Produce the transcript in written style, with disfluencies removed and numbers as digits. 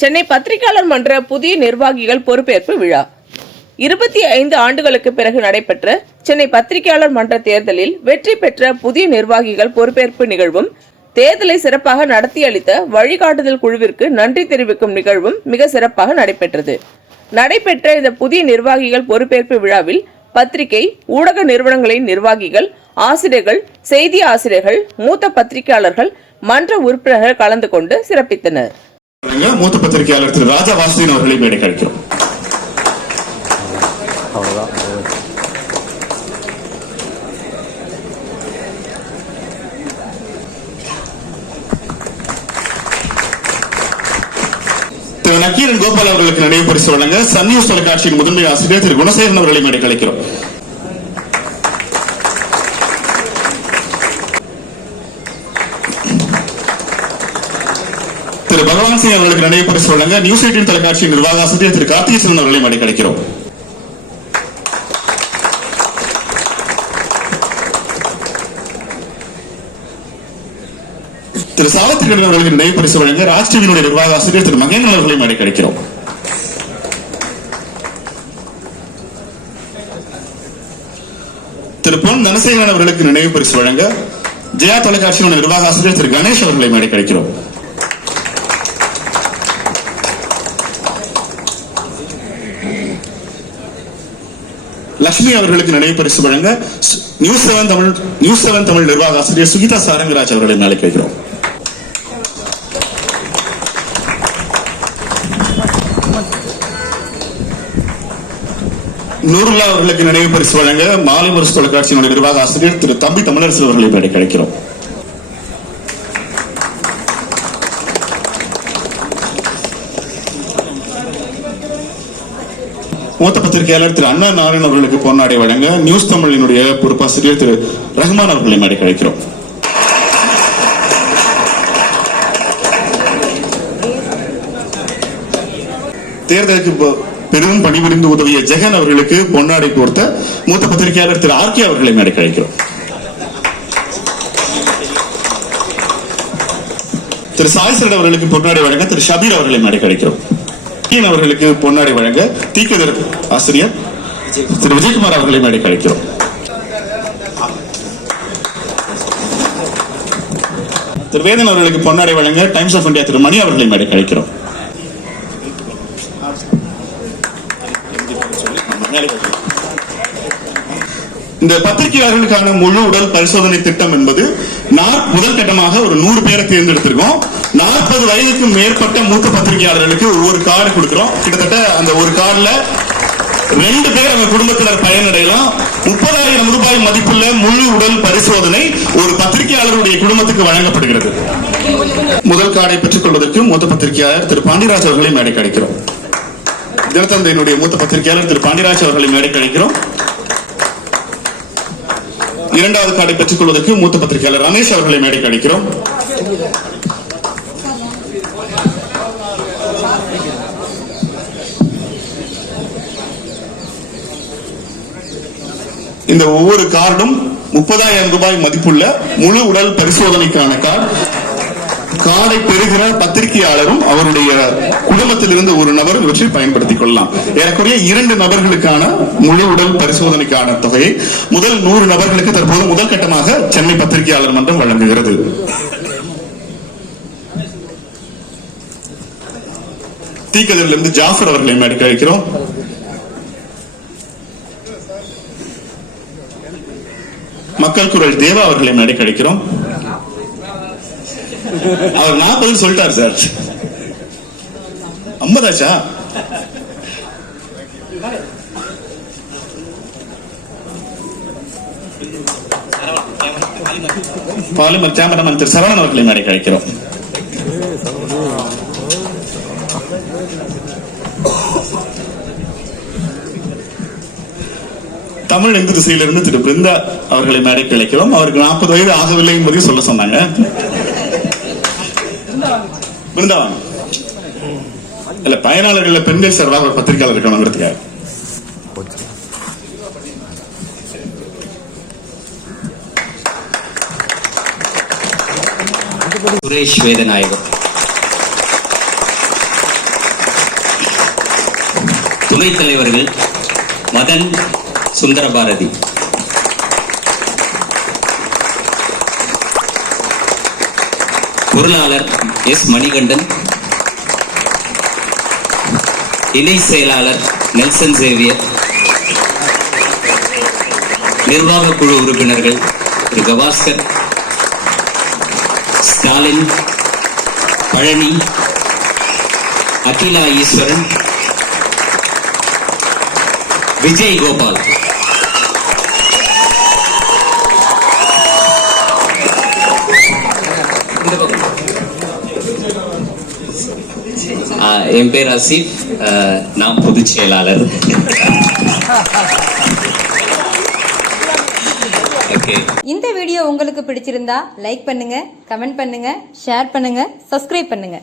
சென்னை பத்திரிகையாளர் மன்ற புதிய நிர்வாகிகள் பொறுப்பேற்பு விழா 25 ஆண்டுகளுக்கு பிறகு நடைபெற்ற சென்னை பத்திரிகையாளர் மன்ற தேர்தலில் வெற்றி பெற்ற புதிய நிர்வாகிகள் பொறுப்பேற்பு நிகழ்வும் தேர்தலை சிறப்பாக நடத்தி அளித்த வழிகாட்டுதல் குழுவிற்கு நன்றி தெரிவிக்கும் நிகழ்வும் மிக சிறப்பாக நடைபெற்றது. நடைபெற்ற இந்த புதிய நிர்வாகிகள் பொறுப்பேற்பு விழாவில் பத்திரிகை ஊடக நிறுவனங்களின் நிர்வாகிகள், ஆசிரியர்கள், செய்தி ஆசிரியர்கள், மூத்த பத்திரிகையாளர்கள், மன்ற உறுப்பினர்கள் கலந்து கொண்டு சிறப்பித்தனர். மூத்த பத்திரிகையாளர் திரு ராஜா வாசுதேவன் அவர்களை மேடை கிடைக்கும். திரு நக்கீரன் கோபால் அவர்களுக்கு நினைவு பரிசு வழங்க சன் நியூஸ் தொலைக்காட்சியின் முதன்மை ஆசிரியர் திரு குணசேகரன் அவர்களை மேடை கிடைக்கிறோம். திரு பகவான் சிங் அவர்களுக்கு நினைவு பரிசு வழங்க நியூஸ் 18 தொலைக்காட்சி நிர்வாக ஆசிரியர் திரு கார்த்திகேசன் அவர்களை மேடை கிடைக்கிறோம். திரு சாவித்திரி அவர்களுக்கு நினைவு பரிசு வழங்க ராஜ் டிவியினுடைய நிர்வாக ஆசிரியர் திரு மகேந்திரன் அவர்களை மேடை கிடைக்கிறோம். திரு பொன் தனசேகரன் அவர்களுக்கு நினைவு பரிசு வழங்க ஜெயா தொலைக்காட்சியினுடைய நிர்வாக ஆசிரியர் திரு கணேஷ் அவர்களை மேடை கிடைக்கிறோம். லட்சுமி அவர்களுக்கு நினைவு பரிசு வழங்க நியூஸ் 7 தமிழ் நிர்வாக ஆசிரியர் சுகிதா சாரங்கராஜ் அவர்களை மேலே கேட்கிறோம். நூருல்லா அவர்களுக்கு நினைவு பரிசு வழங்க மாலை முரசு தொலைக்காட்சியினுடைய நிர்வாக ஆசிரியர் திரு தம்பி தமிழரசு அவர்களை மேலே கிடைக்கிறோம். மூத்த பத்திரிகையாளர் திரு அண்ணா நாராயணன் அவர்களுக்கு பொன்னாடை வழங்க நியூஸ் தமிழினுடைய பொறுப்பாசிரியர் திரு ரஹ்மான் அவர்களை மேடை கிடைக்கிறோம். தேர்தலுக்கு பெரும் பணிபுரிந்து உதவிய ஜெகன் அவர்களுக்கு பொன்னாடை கோர்த்த மூத்த பத்திரிகையாளர் திரு ஆர்கே அவர்களை மேடை கிடைக்கிறோம். திரு சாய்சரட் அவர்களுக்கு பொன்னாடை வழங்க திரு ஷபீர் அவர்களை மேடை கிடைக்கிறோம். அவர்களுக்கு பொன்னாடை வழங்க தீக்கதர் ஆசிரியர் திரு விஜயகுமார் அவர்களை மேடை கிடைக்கிறோம். திரு வேதன் அவர்களுக்கு பொன்னாடை வழங்க டைம்ஸ் ஆஃப் இந்தியா திரு மணி அவர்களை மேடை கிடைக்கிறோம். இந்த பத்திரிகையாளர்களுக்கான முழு உடல் பரிசோதனை திட்டம் என்பது முதல் கட்டமாக ஒரு 100 பேரை தேர்ந்தெடுத்திருக்கோம். 40 வயதுக்கு மேற்பட்ட மூத்த பத்திரிகையாளர்களுக்கு ஒரு கார்டு கொடுக்கிறோம். கிட்டத்தட்ட அந்த ஒரு கார்டுல 2 பேர் அவங்க குடும்பத்தினர் பயனடையலாம். 30,000 ரூபாய் மதிப்புள்ள முழு உடல் பரிசோதனை ஒரு பத்திரிகையாளருடைய குடும்பத்துக்கு வழங்கப்படுகிறது. முதல் கார்டை பெற்றுக் கொள்வதற்கு மூத்த பத்திரிகையாளர் திரு பாண்டியராஜ் அவர்களை மேடை கிடைக்கிறோம். தினத்தந்தையினுடைய மூத்த பத்திரிகையாளர் திரு பாண்டியராஜ் அவர்களை மேடை கிடைக்கிறோம். இரண்டாவது கார்டை பெற்றுக் கொள்வதற்கு மூத்த பத்திரிகையாளர் ரமேஷ் அவர்களை மேடை கிடைக்கிறோம். இந்த ஒவ்வொரு கார்டும் 30,000 ரூபாய் மதிப்புள்ள முழு உடல் பரிசோதனைக்கான கார்டை பெறுகிற பத்திரிகையாளரும் அவருடைய குடும்பத்தில் இருந்து ஒரு நபர் இவற்றை பயன்படுத்திக் கொள்ளலாம். ஏறக்குறைய 2 நபர்களுக்கான முழு உடல் பரிசோதனைக்கான தொகையை முதல் 100 நபர்களுக்கு தற்போது முதல் கட்டமாக சென்னை பத்திரிகையாளர் மன்றம் வழங்குகிறது. தீக்கதிரிலிருந்து ஜாஃபர் அவர்களை மேடை அழைக்கிறோம். மக்கள் குரல் தேவா அவர்களை மேடை அழைக்கிறோம். அவர் 40 சொல்லிட்டார் சார். 50 பார்லிமெண்ட் கேமராமேன் திரு சரவணன் அவர்களை மேடை அழைக்கிறோம். தமிழ் இந்து திசையிலிருந்து திரு பிருந்தா அவர்களை மேடைக்கு அழைக்கிறோம். அவருக்கு 40 வயது ஆகவில்லை என்பதையும் சொல்ல சொன்னாங்க. பிருந்தாவன் இல்ல பயனாளர்கள் பெண்கள் சார்பாக ஒரு பத்திரிகையாளர் இருக்கணுங்கிறதுக்காக சுரேஷ் வேதநாயகம். துணைத் தலைவர்கள் மதன் சுந்தரபாரதி, பொருளாளர் எஸ் மணிகண்டன், இணை செயலாளர் நெல்சன் சேவியர், நிர்வாக குழு உறுப்பினர்கள் திரு கவாஸ்கர், ஸ்டாலின், பழனி, அகிலா ஈஸ்வரன், விஜய் கோபால். என் பேர் அசீப், நான் பொதுச் செயலாளர். இந்த வீடியோ உங்களுக்கு பிடிச்சிருந்தா லைக் பண்ணுங்க, கமெண்ட் பண்ணுங்க, ஷேர் பண்ணுங்க, சப்ஸ்கிரைப் பண்ணுங்க.